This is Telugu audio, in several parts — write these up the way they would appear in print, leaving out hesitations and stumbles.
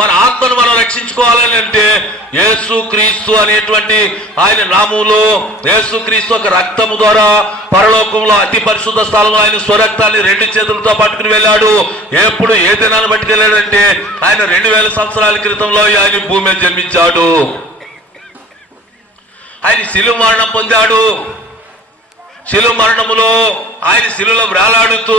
మన ఆత్మను మనం రక్షించుకోవాలని అంటే యేసుక్రీస్తు అనేటువంటి ఆయన నామములో యేసుక్రీస్తు ఒక రక్తము ద్వారా పరలోకంలో అతి పరిశుద్ధ స్థలంలో ఆయన స్వరక్తాన్ని 2 చేతులతో పట్టుకుని వెళ్ళాడు. ఎప్పుడు ఏ దినాన్ని పట్టుకెళ్ళాడంటే ఆయన 2000 సంవత్సరాల క్రితంలో ఆయన భూమి మీద జన్మించాడు. ఆయన శిలువ మరణం పొందాడు. శిలువ మరణములో ఆయన శిలువలో వేలాడుతూ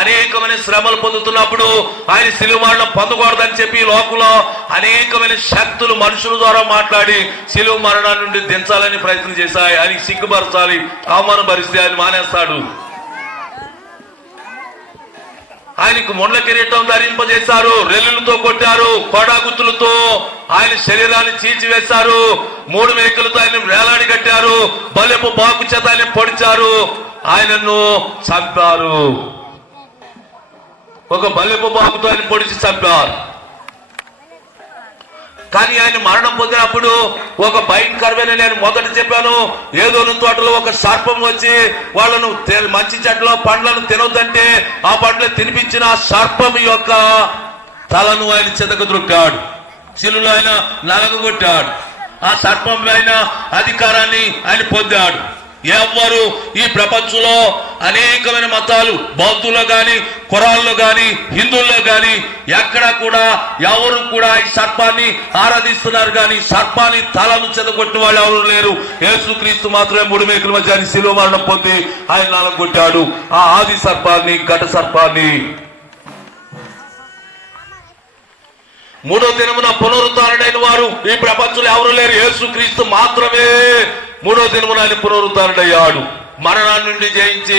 అనేకమైన శ్రమలు పొందుతున్నప్పుడు ఆయన శిలువ మరణం పొందకూడదని చెప్పి లోకంలో అనేకమైన శక్తులు మనుషుల ద్వారా మాట్లాడి శిలువ మరణాన్ని నుండి దించాలని ప్రయత్నం చేశాయి. ఆయనకి సిగ్గుపరచాలి, అవమానపరిస్తే ఆయన మానేస్తాడు. ఆయనకు ముండ్ల కిరీటం ధరింపజేశారు, రెల్లులతో కొట్టారు, కోడాగుత్తులతో ఆయన శరీరాన్ని చీల్చివేశారు, 3 మేకులతో ఆయన వేలాడి కట్టారు, బలెపు బాకు చేత ఆయన పొడిచారు, ఆయనను చంపారు. ఒక బలెపు బాకుతో ఆయన పొడిచి చంపారు. కానీ ఆయన మరణం పొందినప్పుడు ఒక భయంకరమైన, నేను మొదట చెప్పాను, ఏదోను తోటలో ఒక సర్పం వచ్చి వాళ్ళను మంచి చెట్ల పండ్లను తినొద్దంటే ఆ పండ్లు తినిపించిన ఆ సర్పం యొక్క తలను ఆయన చెదకద్రొక్కాడు, శిలువలో ఆయన నలగగొట్టాడు. ఆ సర్పం పైన అధికారాన్ని ఆయన పొందాడు. ఎవ్వరు ఈ ప్రపంచంలో అనేకమైన మతాలు, బౌద్ధుల్లో గాని, ఖురాన్లో గాని, హిందువుల్లో గాని ఎక్కడ కూడా ఎవరు కూడా ఈ సర్పాన్ని ఆరాధిస్తున్నారు కానీ సర్పాన్ని తలను చెదగొట్టిన వాళ్ళు ఎవరు లేరు. యేసుక్రీస్తు మాత్రమే 3 మేకుల మధ్య ఆయన శిలువ మరణం పొంది ఆయన నలగొట్టాడు ఆ ఆది సర్పాన్ని, ఘట సర్పాన్ని. 3వ దినమున పునరుద్ధరణైన వారు ఈ ప్రపంచంలో ఎవరు లేరు. యేసుక్రీస్తు మాత్రమే 3వ దినమున ఆయన పునరుద్ధరణయ్యాడు. మరణాన్ని నుండి జయించి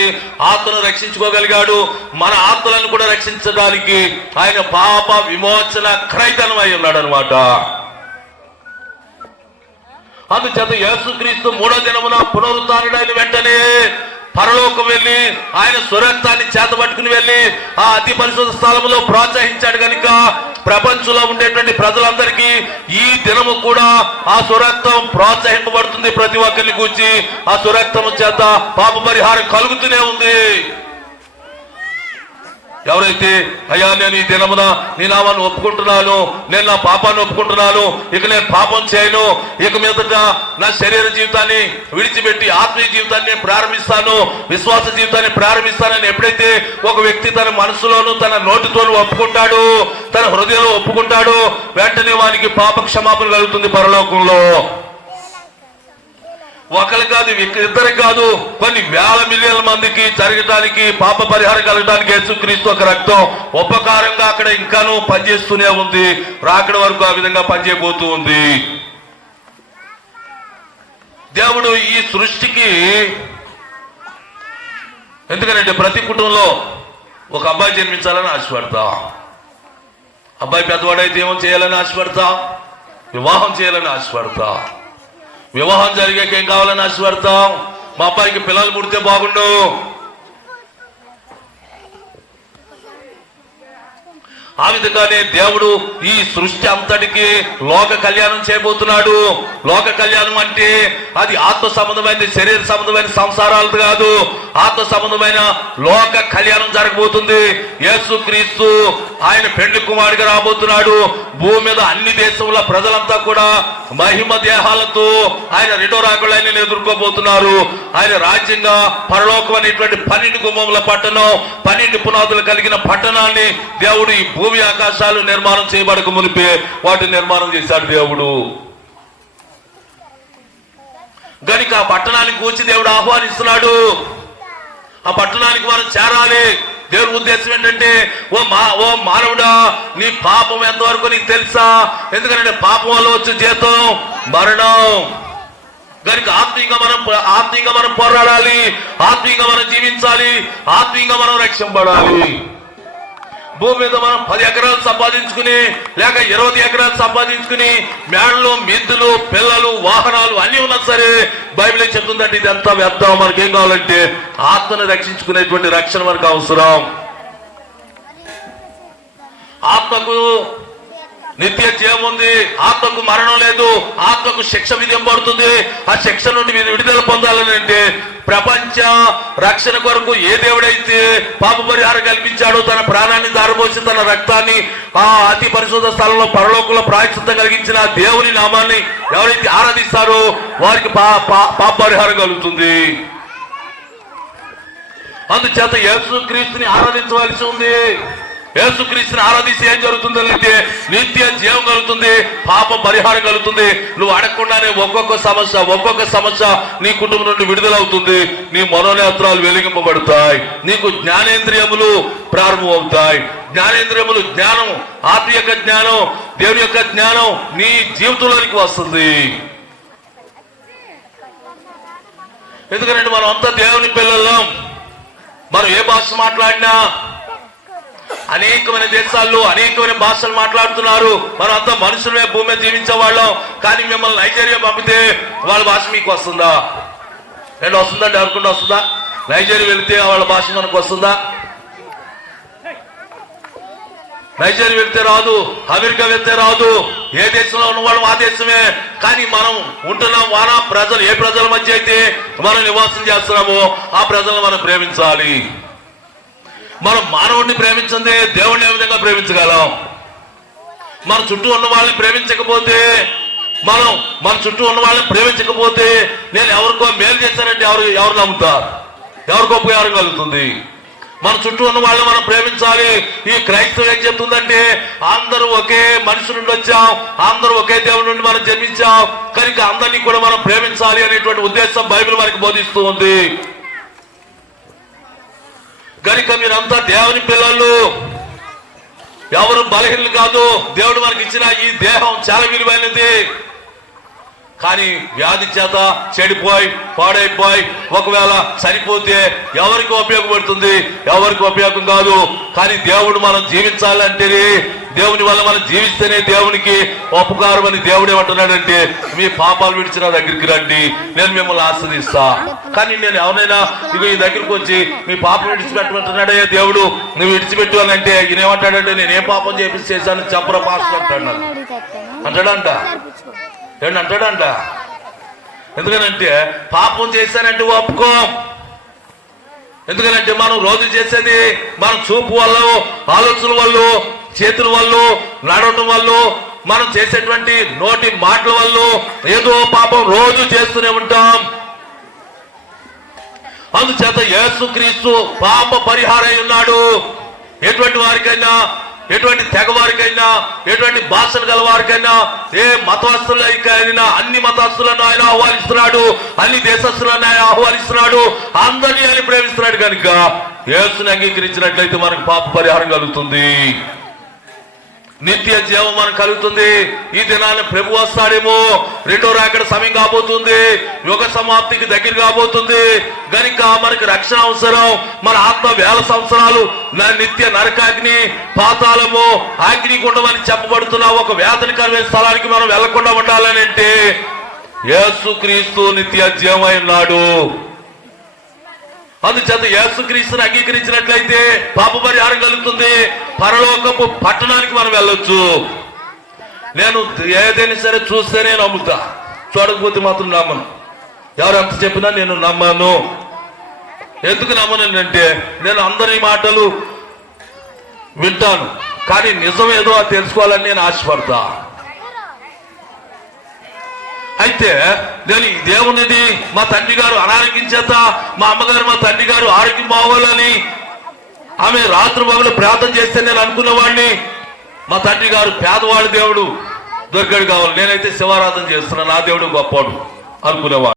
ఆత్మను రక్షించుకోగలిగాడు. మన ఆత్మలను కూడా రక్షించడానికి ఆయన పాప విమోచన క్రైతనం అయి ఉన్నాడు అనమాట. అందుచేత యేసుక్రీస్తు 3వ దినమున పునరుద్ధరణైన వెంటనే పరలోకం వెళ్ళి ఆయన స్వరక్తాన్ని చేతబట్టుకుని వెళ్ళి ఆ అతి పరిశుద్ధ స్థలంలో ప్రోత్సహించాడు కనుక ప్రపంచంలో ఉండేటువంటి ప్రజలందరికీ ఈ దినము కూడా ఆ స్వరక్తం ప్రోత్సహింపబడుతుంది. ప్రతి ఒక్కరిని కూర్చి ఆ స్వరక్తము చేత పాప పరిహారం కలుగుతూనే ఉంది. ఎవరైతే అయ్యా నేను ఈ దినమున నీ నామాన్ని ఒప్పుకుంటున్నాను, నేను నా పాపాన్ని ఒప్పుకుంటున్నాను, ఇక నేను పాపం చేయను, ఇక మీదట నా శరీర జీవితాన్ని విడిచిపెట్టి ఆత్మీయ జీవితాన్ని ప్రారంభిస్తాను, విశ్వాస జీవితాన్ని ప్రారంభిస్తానని ఎప్పుడైతే ఒక వ్యక్తి తన మనసులోను తన నోటితోనూ ఒప్పుకుంటాడు, తన హృదయంలో ఒప్పుకుంటాడు, వెంటనే వానికి పాప క్షమాపణ కలుగుతుంది పరలోకంలో. ఒకరు కాదు, ఇద్దరు కాదు, కొన్ని వేల మిలియన్ల మందికి జరగటానికి, పాప పరిహారం కలగడానికి యేసుక్రీస్తు ఒక రక్తం ఉపకారంగా అక్కడ ఇంకాను పనిచేస్తూనే ఉంది. రాకడ వరకు ఆ విధంగా పనిచేయబోతూ ఉంది. దేవుడు ఈ సృష్టికి, ఎందుకంటే ప్రతి కుటుంబంలో ఒక అబ్బాయి జన్మించాలని ఆశపడతా, అబ్బాయి పెద్దవాడైతే ఏమో చేయాలని ఆశపడతా, వివాహం చేయాలని ఆశపడతా, వివాహం జరిగాక ఏం కావాలని ఆశపడతాం, మా అబ్బాయికి పిల్లలు పుడితే బాగుండు. ఆ విధంగానే దేవుడు ఈ సృష్టి అంతటికి లోక కళ్యాణం చేయబోతున్నాడు. లోక కళ్యాణం అంటే అది ఆత్మ సంబంధమైన, శరీర సంబంధమైన సంసారాలు కాదు, ఆత్మ సంబంధమైన లోక కళ్యాణం జరగబోతుంది. యేసుక్రీస్తు ఆయన పెండ్లి కుమారుడిగా రాబోతున్నాడు. భూమి మీద అన్ని దేశంలో ప్రజలంతా కూడా మహిమ దేహాలతో ఆయన 2వ రాకడలో ఆయన ఎదుర్కోబోతున్నారు. ఆయన రాజ్యంగా పరలోకం అనేటువంటి 12 గుమ్మముల పట్టణం, 12 పునాదులు కలిగిన పట్టణాన్ని దేవుడు ఈ భూమి ఆకాశాలు నిర్మాణం చేయబడక మునిపే వాటిని నిర్మాణం చేశాడు దేవుడు. గనుక ఆ పట్టణానికి వచ్చి దేవుడు ఆహ్వానిస్తున్నాడు. ఆ పట్టణానికి మనం చేరాలి. దేవుని ఉద్దేశం ఏంటంటే, ఓ మానవుడా, నీ పాపం ఎంతవరకు నీకు తెలుసా? ఎందుకంటే పాపం వల్ల వచ్చే జీతం మరణం. కనుక ఆత్మీయంగా మనం పోరాడాలి, ఆత్మీయంగా మనం జీవించాలి, ఆత్మీయంగా మనం రక్షింపబడాలి. భూమి మీద మనం 10 ఎకరాలు సంపాదించుకుని లేక 20 ఎకరాలు సంపాదించుకుని మేడలు, మిద్దులు, పిల్లలు, వాహనాలు అన్ని ఉన్నా సరే బైబిల్ చెప్తుందంటే ఇదంతా వ్యర్థం. మనకేం కావాలంటే ఆత్మను రక్షించుకునేటువంటి రక్షణ మనకు అవసరం. ఆత్మకు నిత్య జీవం ఉంది, ఆత్మకు మరణం లేదు, ఆత్మకు శిక్ష విధింపబడుతుంది. ఆ శిక్ష నుండి మీరు విడుదల పొందాలని అంటే ప్రపంచ రక్షణ కొరకు ఏ దేవుడైతే పాప పరిహారం కల్పించాడో, తన ప్రాణాన్ని దారబోసి తన రక్తాన్ని ఆ అతి పరిశుద్ధ స్థలంలో పరలోకంలో ప్రాయశ్చిత్తం కలిగించిన దేవుని నామాన్ని ఎవరైతే ఆరాధిస్తారో వారికి పాప పరిహారం కలుగుతుంది. అందుచేత యేసుక్రీస్తుని ఆరాధించవలసి ఉంది. యేసుక్రీస్తుని ఆరాధిస్తే ఏం జరుగుతుందంటే నిత్య జీవం కలుగుతుంది, పాప పరిహారం కలుగుతుంది. నువ్వు అడగకుండానే ఒక్కొక్క సమస్య నీ కుటుంబం నుండి విడుదలవుతుంది. నీ మనోనేత్రాలు వెలిగింపబడతాయి, నీకు జ్ఞానేంద్రియములు ప్రారంభమవుతాయి. జ్ఞానేంద్రియములు, జ్ఞానం, ఆత్మ యొక్క జ్ఞానం, దేవుని యొక్క జ్ఞానం నీ జీవితంలోనికి వస్తుంది. ఎందుకంటే మనం అంతా దేవుని పిల్లలం. మనం ఏ భాష మాట్లాడినా అనేకమైన దేశాల్లో అనేకమైన భాషలు మాట్లాడుతున్నారు. మనం అంతా మనుషులమే భూమి మీద జీవించే వాళ్ళం. కానీ మిమ్మల్ని నైజీరియా పంపితే వాళ్ళ భాష మీకు వస్తుందా? ఏంటి వస్తుందండి? ఎవరికుండా వస్తుందా? నైజీరియా వెళితే వాళ్ళ భాష మనకు వస్తుందా? నైజీరియా వెళ్తే రాదు, అమెరికా వెళ్తే రాదు. ఏ దేశంలో ఉన్నవాళ్ళం ఆ దేశమే. కానీ మనం ఉంటున్నాం మన ప్రజలు, ఏ ప్రజల మధ్య అయితే మనం నివాసం చేస్తున్నామో ఆ ప్రజలను మనం ప్రేమించాలి. మనం మానవుడిని ప్రేమించందే దేవుడిని ఏ విధంగా ప్రేమించగలం? మన చుట్టూ ఉన్న వాళ్ళని ప్రేమించకపోతే, మన చుట్టూ ఉన్న వాళ్ళని ప్రేమించకపోతే నేను ఎవరికో మేలు చేశానంటే ఎవరు నమ్ముతారు? ఎవరికో ఉపయోగం కలుగుతుంది? మన చుట్టూ ఉన్న వాళ్ళని మనం ప్రేమించాలి. ఈ క్రైస్తవం ఏం చెప్తుందంటే అందరూ ఒకే మనిషి నుండి వచ్చాం, అందరూ ఒకే దేవుడి నుండి మనం జన్మించాం, కనుక అందరినీ కూడా మనం ప్రేమించాలి అనేటువంటి ఉద్దేశం బైబిల్ మనకి బోధిస్తూ ఉంది. కనుక మీరంతా దేవుని పిల్లలు, ఎవరు బలహీనలు కాదు. దేవుడు మనకి ఇచ్చిన ఈ దేహం చాలా విలువైనది. కానీ వ్యాధి చేత చెడిపోయి పాడైపోయి ఒకవేళ చనిపోతే ఎవరికి ఉపయోగపడుతుంది? ఎవరికి ఉపయోగం కాదు. కానీ దేవుడు మనం జీవించాలంటే, దేవుని వల్ల మనం జీవిస్తేనే దేవునికి ఉపకారం అని దేవుడు ఏమంటున్నాడంటే మీ పాపాలు విడిచి నా దగ్గరికి రండి, నేను మిమ్మల్ని ఆస్వాదిస్తా. కానీ నేను ఎవరైనా ఇక ఈ దగ్గరికి వచ్చి మీ పాపం విడిచిపెట్టమంటున్నాడే దేవుడు, నువ్వు విడిచిపెట్టు అని అంటే ఈయన ఏమంటాడంటే నేను ఏ పాపం చేశాను చెప్పరా పాస్టర్ అంటాడంట. ఏంటి అంటాడంట? ఎందుకనంటే పాపం చేశానంటే ఒప్పుకో. ఎందుకనంటే మనం రోజు చేసేది మన చూపు వల్ల, ఆలోచన వల్ల, చేతుల వల్ల, నడవటం వల్ల, మనం చేసేటువంటి నోటి మాటల వల్ల ఏదో పాపం రోజు చేస్తూనే ఉంటాం. అందుచేత యేసుక్రీస్తు పాప పరిహారై ఉన్నాడు. ఎటువంటి వారికైనా, ఎటువంటి తెగ వారికైనా, ఎటువంటి భాషలు గల వారికైనా, ఏ మతస్థులైనా అన్ని మతస్థులను ఆయన ఆహ్వానిస్తున్నాడు, అన్ని దేశస్తులను ఆయన ఆహ్వానిస్తున్నాడు, అందరినీ ఆయన ప్రేమిస్తున్నాడు. కనుక యేసుని అంగీకరించినట్లయితే మనకు పాప పరిహారం కలుగుతుంది, నిత్య జీవం మనకు కలుగుతుంది. ఈ దినాన్ని ప్రభు వస్తాడేమో, రెండో రాకడ సమయం కాబోతుంది, యుగ సమాప్తికి దగ్గర కాబోతుంది. గనుక మనకి రక్షణ అవసరం. మన ఆత్మ 1000 సంవత్సరాలు నిత్య నరకాగ్ని, పాతాళము, అగ్నిగుండం అని చెప్పబడుతున్న ఒక వేదనకరమైన స్థలానికి మనం వెళ్లకుండా ఉండాలని అంటే యేసుక్రీస్తు నిత్య జీవమై ఉన్నాడు. అందుచేత యేసుక్రీస్తుని అంగీకరించినట్లయితే పాప పరిహారం కలుగుతుంది. పరలోకపు పట్టణానికి మనం వెళ్ళొచ్చు. నేను ఏదైనా సరే చూస్తేనే నమ్ముతా, చూడకపోతే మాత్రం నమ్మను. ఎవరు ఎంత చెప్పినా నేను నమ్మను. ఎందుకు నమ్మను అంటే నేను అందరి మాటలు వింటాను, కానీ నిజం ఏదో తెలుసుకోవాలని నేను ఆశపడతా. అయితే నేను దేవునిది మా తండ్రి గారు అనారోగ్యం చేత, మా అమ్మగారు మా తండ్రి గారు ఆరోగ్యం బాగోవాలని ఆమె రాత్రి పగలు ప్రార్థన చేస్తే నేను అనుకునేవాడిని మా తండ్రి గారు పేదవాడి దేవుడు దొరికాడు కావాలి, నేనైతే శివారాధన చేస్తున్నా, నా దేవుడు గొప్పవాడు అనుకునేవాడు.